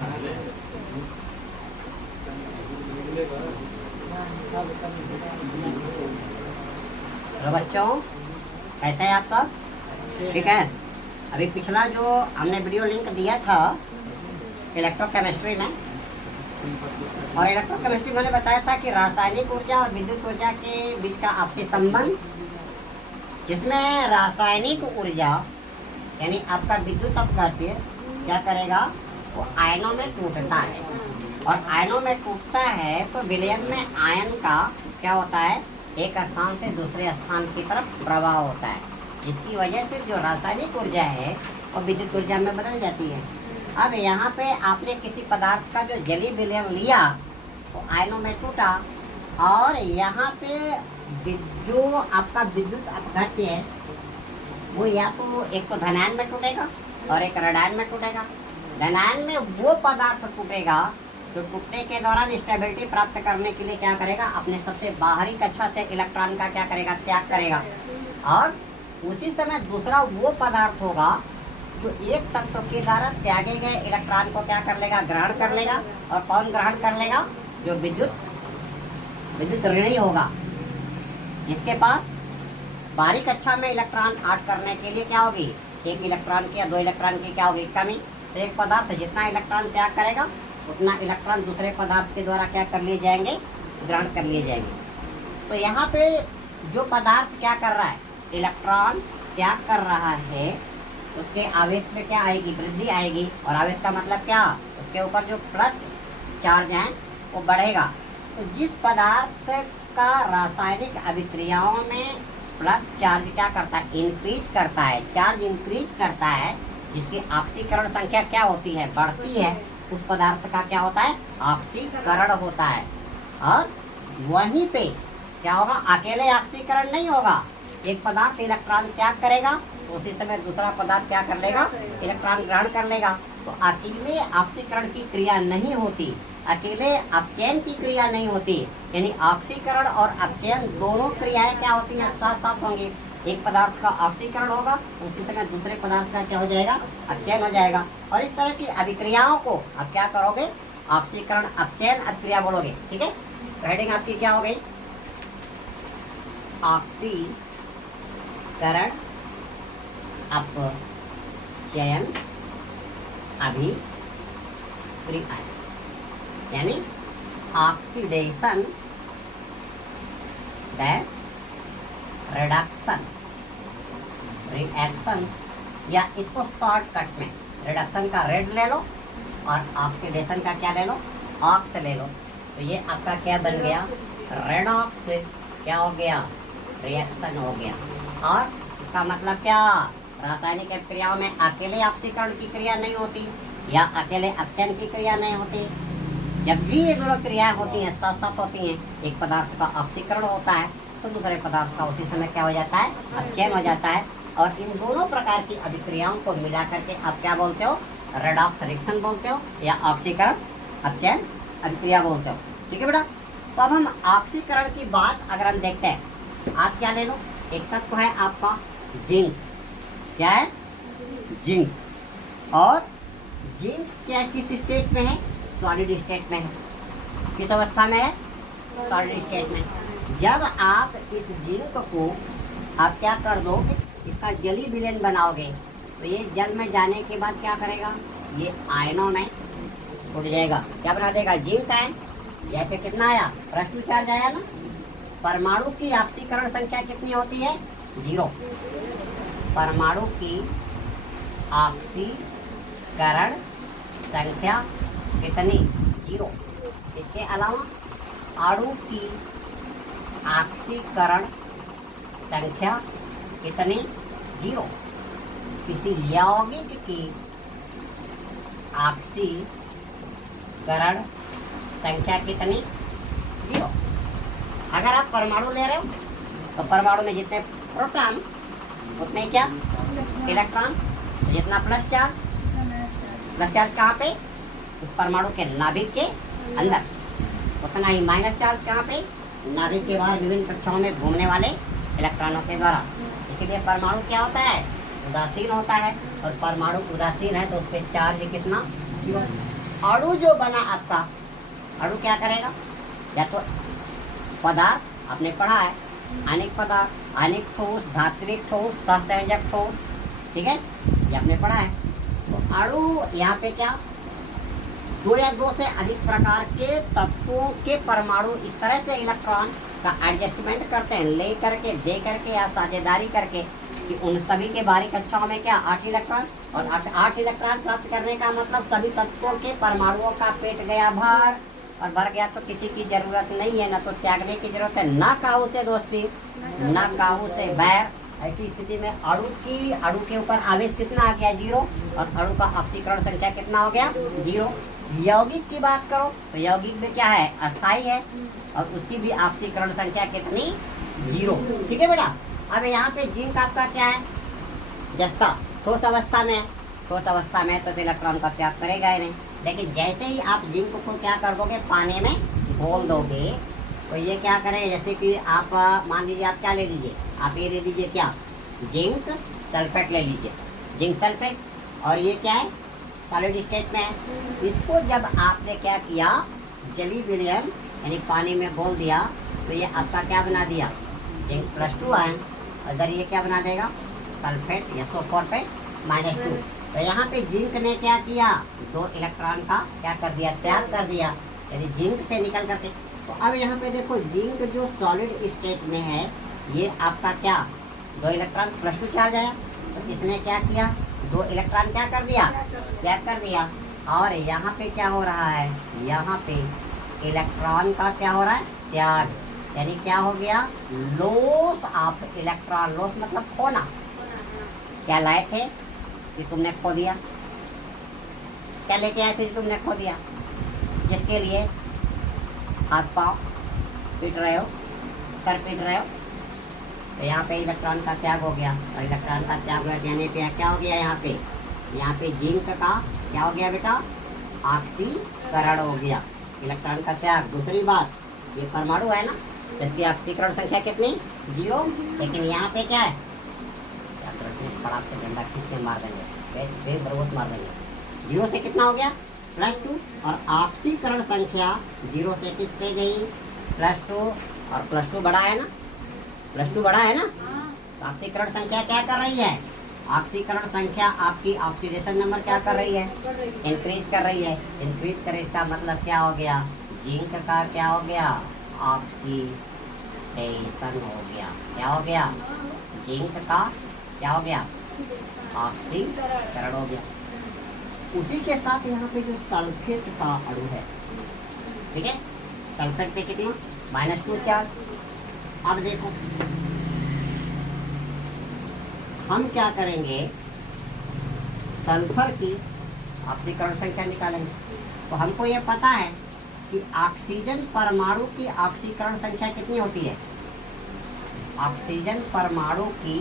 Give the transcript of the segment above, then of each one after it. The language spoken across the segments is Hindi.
तो बच्चों कैसे हैं आप सब? ठीक है। अभी पिछला जो हमने वीडियो लिंक दिया था इलेक्ट्रोकेमिस्ट्री में, और इलेक्ट्रोकेमिस्ट्री मैंने बताया था कि रासायनिक ऊर्जा और विद्युत ऊर्जा के बीच का आपसी संबंध, जिसमें रासायनिक ऊर्जा यानी आपका विद्युत अपघट्य क्या करेगा, वो आयनों में टूटता है, और आयनों में टूटता है तो विलयन में आयन का क्या होता है, एक स्थान से दूसरे स्थान की तरफ प्रवाह होता है, जिसकी वजह से जो रासायनिक ऊर्जा है वो विद्युत ऊर्जा में बदल जाती है। अब यहाँ पे आपने किसी पदार्थ का जो जलीय विलयन लिया तो आयनों में टूटा, और यहाँ पे जो आपका विद्युत अपघट्य है वो या तो एक तो धनायन में टूटेगा और एक ऋणायन में टूटेगा। धनायन में वो पदार्थ टूटेगा जो टूटने के दौरान स्टेबिलिटी प्राप्त करने के लिए क्या करेगा, अपने सबसे बाहरी कक्षा से इलेक्ट्रॉन का क्या करेगा, त्याग करेगा, और उसी समय दूसरा वो पदार्थ होगा जो एक तत्व के द्वारा त्यागे गए इलेक्ट्रॉन को क्या कर लेगा, ग्रहण कर लेगा। और कौन ग्रहण कर लेगा, जो विद्युत ऋणी होगा, जिसके पास बाहरी कक्षा में इलेक्ट्रॉन ऐड करने के लिए क्या होगी, एक इलेक्ट्रॉन की या दो इलेक्ट्रॉन की क्या होगी, कमी। तो एक पदार्थ जितना इलेक्ट्रॉन त्याग करेगा उतना इलेक्ट्रॉन दूसरे पदार्थ के द्वारा क्या कर लिए जाएंगे, ग्रहण कर लिए जाएंगे। तो यहाँ पे जो पदार्थ क्या कर रहा है, इलेक्ट्रॉन त्याग कर रहा है, उसके आवेश में क्या आएगी, वृद्धि आएगी। और आवेश का मतलब क्या, उसके ऊपर जो प्लस चार्ज है वो बढ़ेगा। तो जिस पदार्थ का रासायनिक अभिक्रियाओं में प्लस चार्ज क्या करता है, इंक्रीज करता है, चार्ज इंक्रीज करता है, जिसकी ऑक्सीकरण संख्या क्या होती है, बढ़ती है, उस पदार्थ का क्या होता है, ऑक्सीकरण होता है। और वहीं पे क्या होगा, अकेले ऑक्सीकरण नहीं होगा, एक पदार्थ इलेक्ट्रॉन त्याग करेगा तो उसी समय दूसरा पदार्थ क्या कर लेगा, इलेक्ट्रॉन ग्रहण कर लेगा। तो अकेले ऑक्सीकरण की क्रिया नहीं होती, अकेले अपचयन की क्रिया नहीं होती, यानी ऑक्सीकरण और अपचयन दोनों क्रियाएं क्या होती हैं, साथ साथ होंगी। एक पदार्थ का ऑक्सीकरण होगा, उसी समय दूसरे पदार्थ का क्या हो जाएगा, अपचयन हो जाएगा। और इस तरह की अभिक्रियाओं को आप क्या करोगे, ऑक्सीकरण अपचयन अभिक्रिया बोलोगे। ठीक है, तो हेडिंग आपकी क्या हो गई, ऑक्सीकरण अपचयन अभिक्रिया, यानी ऑक्सीडेशन डैश रिडक्शन रिएक्शन, या इसको शॉर्टकट में रिडक्शन का रेड ले लो और ऑक्सीडेशन का क्या ले लो, ऑक्स ले लो। तो ये आपका क्या बन गया, रेडॉक्स क्या हो गया, रिएक्शन हो गया। और इसका मतलब क्या, रासायनिक क्रियाओं में अकेले ऑक्सीकरण की क्रिया नहीं होती या अकेले अपचयन की क्रिया नहीं होती। जब भी ये दोनों क्रियाएं होती हैं, साथ साथ होती हैं, एक पदार्थ का ऑक्सीकरण होता है तो दूसरे पदार्थ का उसी समय क्या हो जाता है, अपचयन हो जाता है। और इन दोनों प्रकार की अभिक्रियाओं को मिला करके आप क्या बोलते हो, रेडॉक्स रिएक्शन बोलते हो या ऑक्सीकरण अपचयन अभिक्रिया बोलते हो। ठीक है बेटा। तो अब हम ऑक्सीकरण की बात अगर हम देखते हैं, आप क्या ले लो, एक तत्व है आपका जिंक, क्या है, जिंक। और जिंक क्या किस स्टेट में है, सॉलिड स्टेट में है। किस अवस्था में है, सॉलिड स्टेट में। जब आप इस जिंक को आप क्या कर दो, इसका जलीय विलयन बनाओगे तो ये जल में जाने के बाद क्या करेगा, ये आयनों में उड़ जाएगा, क्या बना देगा, जिंक आयन। यहाँ पे कितना आया, प्लस चार्ज आया ना। परमाणु की ऑक्सीकरण संख्या कितनी होती है, 0। परमाणु की ऑक्सीकरण संख्या कितनी, 0। इसके अलावा अणु की ऑक्सीकरण संख्या कितनी, 0। किसी यौगिक की ऑक्सीकरण संख्या कितनी, 0। अगर आप परमाणु ले रहे हो तो परमाणु में जितने प्रोटॉन उतने क्या, इलेक्ट्रॉन। जितना प्लस चार्ज कहाँ पे, उस परमाणु के नाभिक के अंदर, उतना ही माइनस चार्ज कहाँ पे, नाभिक के बाहर विभिन्न कक्षाओं में घूमने वाले इलेक्ट्रॉनों के द्वारा। इसीलिए परमाणु क्या होता है, उदासीन होता है। और परमाणु उदासीन है तो उस पर चार्ज कितना, 0। अणु जो बना आपका, अणु क्या करेगा, या तो पदार्थ आपने पढ़ा है, आणिक पदार्थ, आणिक ठोस, धात्विक ठोस, सहसंयोजक ठोस, ठीक है, ये आपने पढ़ा है। तो अणु यहाँ पे क्या, दो या दो से अधिक प्रकार के तत्वों के परमाणु इस तरह से इलेक्ट्रॉन का एडजस्टमेंट करते हैं, ले करके, दे करके या साझेदारी करके, कि उन सभी के बाहरी कक्षाओं में क्या 8 इलेक्ट्रॉन, और 8 इलेक्ट्रॉन प्राप्त करने का मतलब सभी तत्वों के परमाणुओं का पेट गया भर, और भर गया तो किसी की जरूरत नहीं है, ना तो त्यागने की जरूरत है, ना काहू से दोस्ती, ना काहू से बैर। ऐसी स्थिति में अणु के ऊपर आवेश कितना आ गया, 0, और अणु का ऑक्सीकरण संख्या कितना हो गया, 0। यौगिक की बात करो तो यौगिक में क्या है, अस्थाई है, और उसकी भी ऑक्सीकरण संख्या कितनी, 0, ठीक है बेटा। अब यहाँ पे जिंक आपका क्या है, जस्ता, ठोस अवस्था में, ठोस अवस्था में तो इलेक्ट्रॉन का त्याग करेगा ही नहीं, लेकिन जैसे ही आप जिंक को क्या कर दोगे, पानी में घोल दोगे, तो ये क्या करें, जैसे कि आप मान लीजिए, आप क्या ले लीजिए, आप ये ले लीजिए क्या, जिंक सल्फेट ले लीजिए, जिंक सल्फेट, और ये क्या है, सॉलिड स्टेट में है। इसको जब आपने क्या किया, जली विलयन यानी पानी में घोल दिया, तो ये आपका क्या बना दिया, जिंक +2 आयन, अगर ये क्या बना देगा, सल्फेट या SO4 पे -2। तो यहाँ पे जिंक ने क्या किया, 2 इलेक्ट्रॉन का क्या कर दिया, त्याग कर दिया, यानी जिंक से निकल करके। तो अब यहाँ पे देखो, जिंक जो सॉलिड स्टेट में है, ये आपका क्या, 2 इलेक्ट्रॉन +2 चार्ज आया, तो इसने क्या किया, 2 इलेक्ट्रॉन क्या कर दिया, त्याग कर दिया। और यहाँ पे क्या हो रहा है, यहाँ पे इलेक्ट्रॉन का क्या हो रहा है, त्याग, यानी क्या हो गया, लॉस ऑफ इलेक्ट्रॉन। लॉस मतलब खोना, क्या लाए थे कि तुमने खो दिया, क्या लेके आए थे कि तुमने खो दिया, जिसके लिए हाथ पाँव पीट रहे हो, सर पीट रहे हो। तो यहाँ पे इलेक्ट्रॉन का त्याग हो गया, और इलेक्ट्रॉन का त्याग हो जाने पे क्या हो गया, यहाँ पे जिंक का क्या हो गया बेटा, ऑक्सीकरण हो गया, इलेक्ट्रॉन का त्याग। दूसरी बात, ये परमाणु है ना, इसकी ऑक्सीकरण संख्या कितनी, 0, लेकिन यहाँ पे क्या है, फटाक से डंडा खींच के मार देंगे, बेबरोत मार देंगे। 0 से कितना हो गया, +2, और ऑक्सीकरण संख्या 0 से किस पे गई, +2, और +2 बड़ा है ना, +2 बड़ा है ना, तो ऑक्सीकरण संख्या क्या कर रही है, ऑक्सीकरण संख्या आपकी ऑक्सीडेशन नंबर क्या कर रही है, इंक्रीज कर रही है। इंक्रीज करे इसका मतलब क्या हो गया, जिंक का क्या हो गया, ऑक्सीडेशन हो गया, क्या हो गया, जिंक का क्या हो गया, ऑक्सीकरण हो गया। उसी के साथ यहाँ पे जो सल्फेट का अणु है, ठीक है, सल्फेट पे कितना, -2 चार्ज। अब देखो हम क्या करेंगे, सल्फर की ऑक्सीकरण संख्या निकालेंगे। तो हमको ये पता है कि ऑक्सीजन परमाणु की ऑक्सीकरण संख्या कितनी होती है, ऑक्सीजन परमाणु की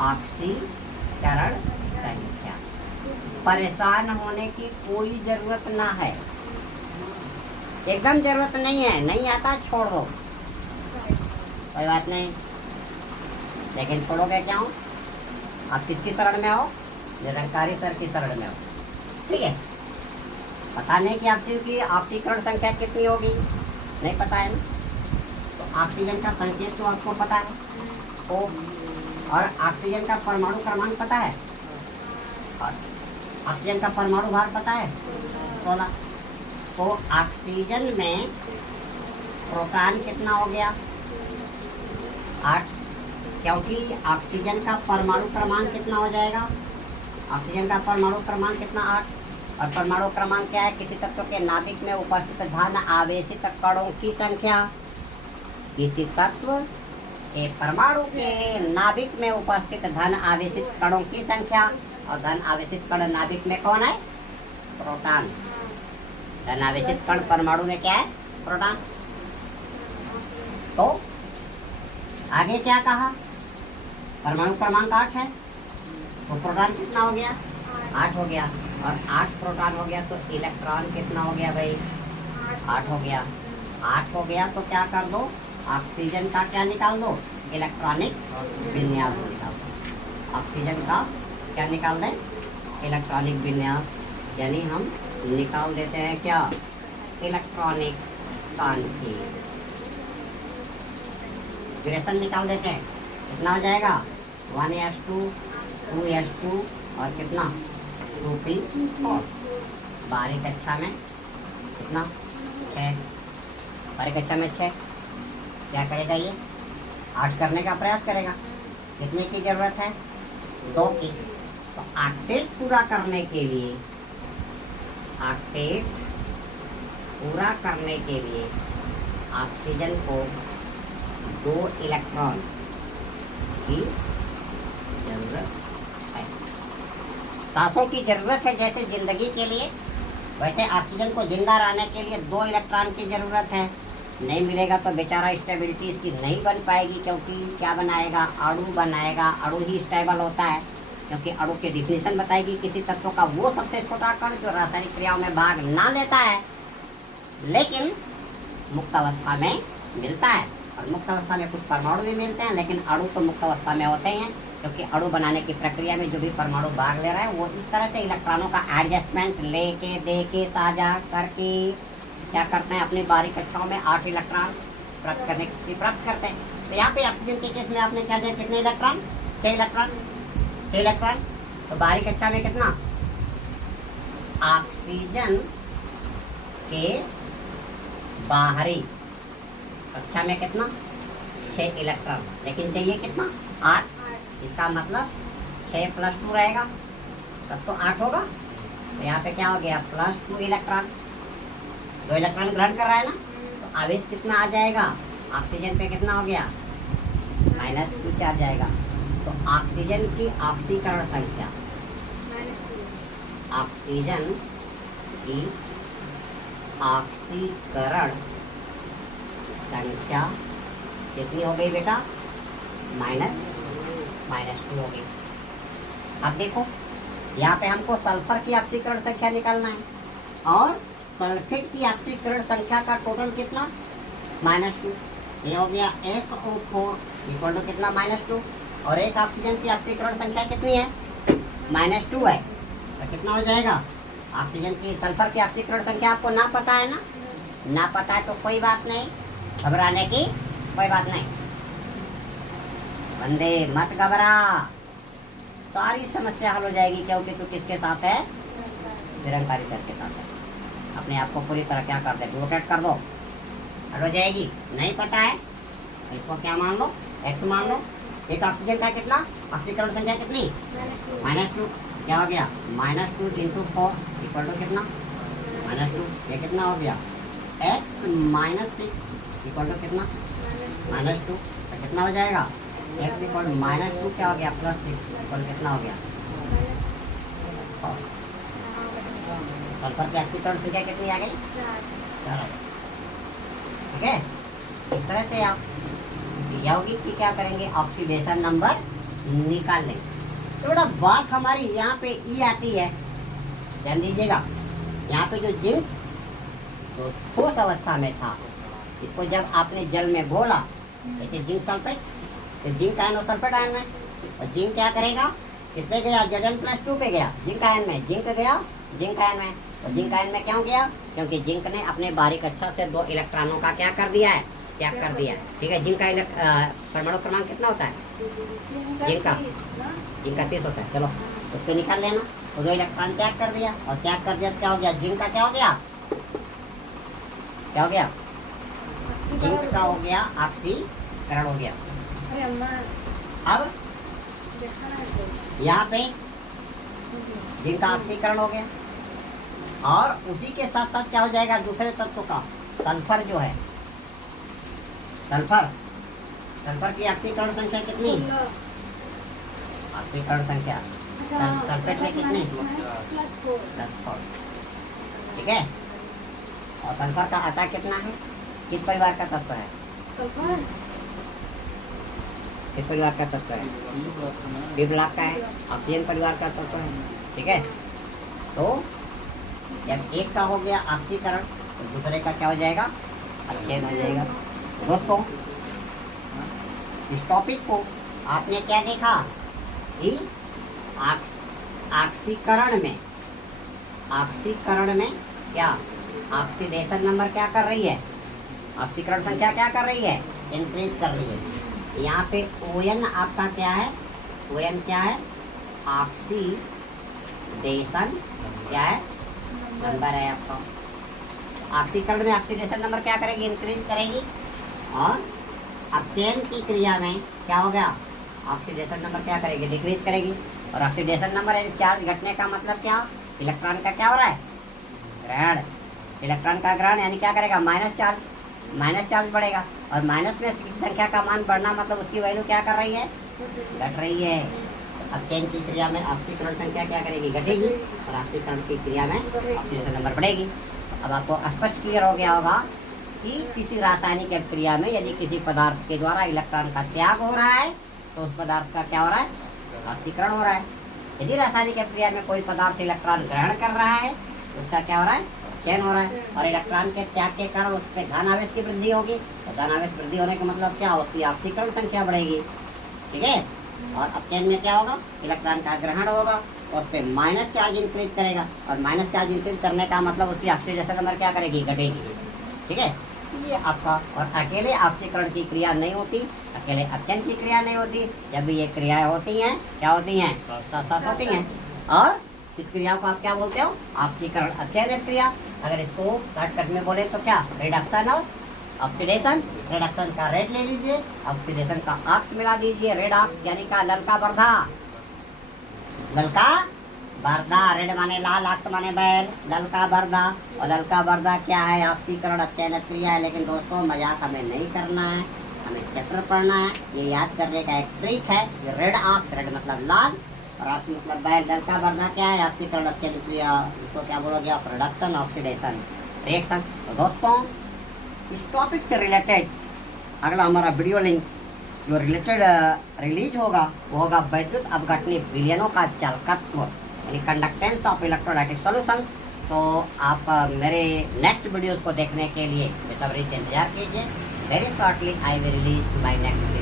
ऑक्सीकरण संख्या। परेशान होने की कोई जरूरत ना है, एकदम जरूरत नहीं है, नहीं आता छोड़ दो, कोई बात नहीं, लेकिन छोड़ोगे क्या हो, आप किसकी शरण में हो, निरंकारी सर की शरण में हो, ठीक है। पता नहीं कि ऑक्सीजन की ऑक्सीकरण संख्या कितनी होगी, नहीं पता है ना, तो ऑक्सीजन का संकेत तो आपको पता है, O, और ऑक्सीजन का परमाणु क्रमांक पता है, और ऑक्सीजन का परमाणु भार पता है, 16। तो ऑक्सीजन में प्रोटॉन कितना हो गया, 8, क्योंकि ऑक्सीजन का परमाणु क्रमांक कितना हो जाएगा, ऑक्सीजन का परमाणु क्रमांक कितना, 8, और परमाणु क्रमांक क्या है, किसी तत्व के नाभिक में उपस्थित धन आवेशित कणों की संख्या, किसी तत्व के परमाणु के नाभिक में उपस्थित धन आवेशित कणों की संख्या, और धन आवेशित कण नाभिक में कौन है, प्रोटॉन। धन आवेशित कण परमाणु में क्या है, प्रोटॉन। तो आगे क्या कहा, परमाणु क्रमांक 8 है, तो प्रोटॉन कितना हो गया, 8 हो गया, और 8 प्रोटॉन हो गया, तो इलेक्ट्रॉन कितना हो गया भाई, 8 हो गया। 8 हो गया तो क्या कर दो, ऑक्सीजन का क्या निकाल दो, इलेक्ट्रॉनिक विन्यास निकाल दो। ऑक्सीजन का क्या निकाल दें, इलेक्ट्रॉनिक विन्यास, यानी हम निकाल देते हैं क्या, इलेक्ट्रॉनिक कॉन्फ़िगरेशन निकाल देते हैं। कितना हो जाएगा 1s2 2s2 और कितना 2p4। बारीक कक्षा में कितना 6, बारीक कक्षा में 6। क्या करेगा ये 8 करने का प्रयास करेगा। कितने की ज़रूरत है 2 की। तो ऑक्टेट पूरा करने के लिए, ऑक्टेट पूरा करने के लिए ऑक्सीजन को 2 इलेक्ट्रॉन की जरूरत है। सांसों की जरूरत है जैसे जिंदगी के लिए, वैसे ऑक्सीजन को जिंदा रहने के लिए 2 इलेक्ट्रॉन की जरूरत है। नहीं मिलेगा तो बेचारा स्टेबिलिटी इसकी नहीं बन पाएगी, क्योंकि क्या बनाएगा अणु बनाएगा। अणु ही स्टेबल होता है, क्योंकि अणु की डिफिनीशन बताएगी किसी तत्व का वो सबसे छोटा कण जो रासायनिक क्रियाओं में भाग ना लेता है लेकिन मुक्त अवस्था में मिलता है। और मुक्त अवस्था में कुछ परमाणु भी मिलते हैं, लेकिन अणु तो मुक्त अवस्था में होते ही हैं, क्योंकि अणु बनाने की प्रक्रिया में जो भी परमाणु भाग ले रहा है वो इस तरह से इलेक्ट्रॉनों का एडजस्टमेंट लेके दे के साझा करके क्या करते हैं, अपनी बारीक कक्षाओं में 8 इलेक्ट्रॉन प्राप्त करने की स्थिति प्राप्त करते हैं। तो यहाँ पे ऑक्सीजन के केस में आपने क्या दिया, कितने इलेक्ट्रॉन 6 इलेक्ट्रॉन 6 इलेक्ट्रॉन। तो बारीक कक्षा में कितना, ऑक्सीजन के बाहरी कक्षा में कितना 6 इलेक्ट्रॉन, लेकिन चाहिए कितना 8। इसका मतलब 6 + 2 रहेगा, तब तो 8 होगा। तो यहाँ पे क्या हो गया +2 इलेक्ट्रॉन, 2 इलेक्ट्रॉन ग्रहण कर रहा है ना। तो आवेश कितना आ जाएगा, ऑक्सीजन पे कितना हो गया -2 चार्ज आएगा। तो ऑक्सीजन की ऑक्सीकरण संख्या, ऑक्सीजन की ऑक्सीकरण संख्या कितनी हो गई बेटा, -2 हो गई। अब देखो यहाँ पे हमको सल्फर की ऑक्सीकरण संख्या निकालना है और सल्फेट की ऑक्सीकरण संख्या का टोटल कितना -2। ये हो गया SO4 इक्वल टू कितना -2, और एक ऑक्सीजन की ऑक्सीकरण संख्या कितनी है -2 है। तो कितना हो जाएगा, ऑक्सीजन की सल्फर की ऑक्सीकरण संख्या आपको ना पता है ना पता है तो कोई बात नहीं, घबराने की कोई बात नहीं। बंदे मत घबरा, सारी समस्या हल हो जाएगी, क्योंकि तू किसके साथ है, निरंकारी सर के साथ है। अपने आप को पूरी तरह क्या कर दे, रोटेट कर दो, हल हो जाएगी। नहीं पता है तो इसको क्या मान लो, x मान लो। एक ऑक्सीजन का कितना ऑक्सीकरण संख्या कितनी -2, क्या हो गया -2 × 4 इक्वल टू कितना -2। ये कितना हो गया x - 6 इक्वल टू कितना -2। तो कितना हो जाएगा x इक्वल -2 क्या हो गया +6 इक्वल कितना हो गया। सल्फर की ऑक्सीकरण संख्या कितनी आ गई 4 आ गई। ठीक है, इस तरह से आप यौगिक की क्या करेंगे, ऑक्सीडेशन नंबर निकाल लेंगे। तो बड़ा बात हमारी यहाँ पे ई आती है, ध्यान दीजिएगा। यहाँ पे जो जिंक तो ठोस अवस्था में था, इसको जब आपने जल में घोला जैसे जिंक सल्फेट, तो जिंक आयन और सल्फेट आयन में, और जिंक क्या करेगा, किस पे गया Zn+2 पे गया, जिंक आयन में, जिंक गया जिंक आयन में। तो जिंक आयन में क्यों गया, क्योंकि जिंक ने अपने बारीक कक्षा से 2 इलेक्ट्रॉनों का क्या कर दिया है, त्याग कर दिया। ठीक है, जिंक का परमाणु क्रमांक कितना होता है, जिंक का 30 होता है। चलो उसको निकाल लेना। तो 2 इलेक्ट्रॉन त्याग कर दिया, और त्याग कर दिया क्या हो गया, जिंक का क्या हो गया, क्या हो गया, जिंक का हो गया ऑक्सीकरण हो गया। अब यहाँ पे जिंक का ऑक्सीकरण हो गया, और उसी के साथ साथ क्या हो जाएगा, दूसरे तत्व का सल्फर जो है, सल्फर की ऑक्सीकरण संख्या कितनी, ऑक्सीकरण संख्या सल्फेट में कितनी +4। ठीक है, और सल्फर का आता कितना है, किस परिवार का तत्व है, किस परिवार का तत्व है, बी ब्लॉक का है, ऑक्सीजन परिवार का तत्व है। ठीक है, तो जब एक का हो गया ऑक्सीकरण तो दूसरे का क्या हो जाएगा, अक्षय हो जाएगा। दोस्तों इस टॉपिक को आपने क्या देखा कि ऑक्सीकरण में ऑक्सीकरण में क्या ऑक्सीडेशन नंबर क्या कर रही है, ऑक्सीकरण संख्या क्या कर रही है, इंक्रीज कर रही है। यहाँ पे ON आपका क्या है, ON क्या है, ऑक्सीडेशन क्या है, नंबर है आपका। ऑक्सीकरण में ऑक्सीडेशन नंबर क्या करेगी, इंक्रीज करेगी। और अपचयन की क्रिया में क्या हो गया, ऑक्सीडेशन नंबर क्या करेगी, डिक्रीज करेगी। और ऑक्सीडेशन नंबर चार्ज घटने का मतलब क्या, इलेक्ट्रॉन का क्या हो रहा है, ग्रहण। इलेक्ट्रॉन का ग्रहण यानी क्या करेगा, माइनस चार्ज बढ़ेगा। और माइनस में किसी संख्या का मान बढ़ना मतलब उसकी वैल्यू क्या कर रही है, घट रही है। अपचयन की क्रिया में ऑक्सीकरण संख्या क्या करेगी, घटेगी। और ऑक्सीकरण की क्रिया में ऑक्सीडेशन नंबर बढ़ेगी। अब आपको स्पष्ट क्लियर हो गया होगा कि किसी रासायनिक अभिक्रिया में यदि किसी पदार्थ के द्वारा इलेक्ट्रॉन का त्याग हो रहा है तो उस पदार्थ का क्या हो रहा है, ऑक्सीकरण हो रहा है। यदि रासायनिक अभिक्रिया में कोई पदार्थ इलेक्ट्रॉन ग्रहण कर रहा है तो उसका क्या हो रहा है, चयन हो रहा है। और इलेक्ट्रॉन के त्याग के कारण उस पर धन आवेश की वृद्धि होगी। तो धन आवेश वृद्धि होने का मतलब क्या, उसकी ऑक्सीकरण संख्या बढ़ेगी, ठीक है। और अपचयन में क्या होगा, इलेक्ट्रॉन का ग्रहण होगा और उस पर माइनस चार्ज इंक्रीज करेगा। और माइनस चार्ज इंक्रीज करने का मतलब उसकी ऑक्सीडेशन नंबर क्या करेगी, घटेगी, ठीक है। ये आपका। और अकेले ऑक्सीकरण की क्रिया नहीं होती, अकेले अपचयन की क्रिया नहीं होती। जब भी ये क्रियाएं होती हैं क्या होती हैं, साथ साथ होती हैं। और इस क्रिया को आप क्या बोलते हो, ऑक्सीकरण अपचयन क्रिया। अगर इसको शॉर्टकट में बोले तो क्या, रिडक्शन और ऑक्सीडेशन। रिडक्शन का रेड ले लीजिए, ऑक्सीडेशन का ऑक्स मिला दीजिए, रेड ऑक्स यानी का ललका बर्धा, ललका बर्धा। रेड माने लाल, ऑक्स माने बैल, ललका बर्धा। और ललका बर्धा क्या है, ऑक्सीकरण अपचयन क्रिया है। लेकिन दोस्तों मजाक हमें नहीं करना है, हमें चैप्टर पढ़ना है। ये याद करने का एक ट्रिक है। ये रेड ऑक्स, रेड मतलब लाल और ऑक्स मतलब बैल। ललका बर्धा क्या है, ऑक्सीकरण अपचयन क्रिया। इसको क्या बोलोगे, प्रोडक्शन ऑक्सीडेशन रिएक्शन। तो दोस्तों इस टॉपिक से रिलेटेड अगला हमारा वीडियो लिंक जो रिलेटेड रिलीज होगा वो होगा वैद्युत अपघटनी विलयनों का चालकत्व यानी कंडक्टेंस ऑफ इलेक्ट्रोलाइटिक सॉल्यूशन। तो आप मेरे नेक्स्ट वीडियोस को देखने के लिए बेसब्री से इंतजार कीजिए। Very shortly I will release my next video.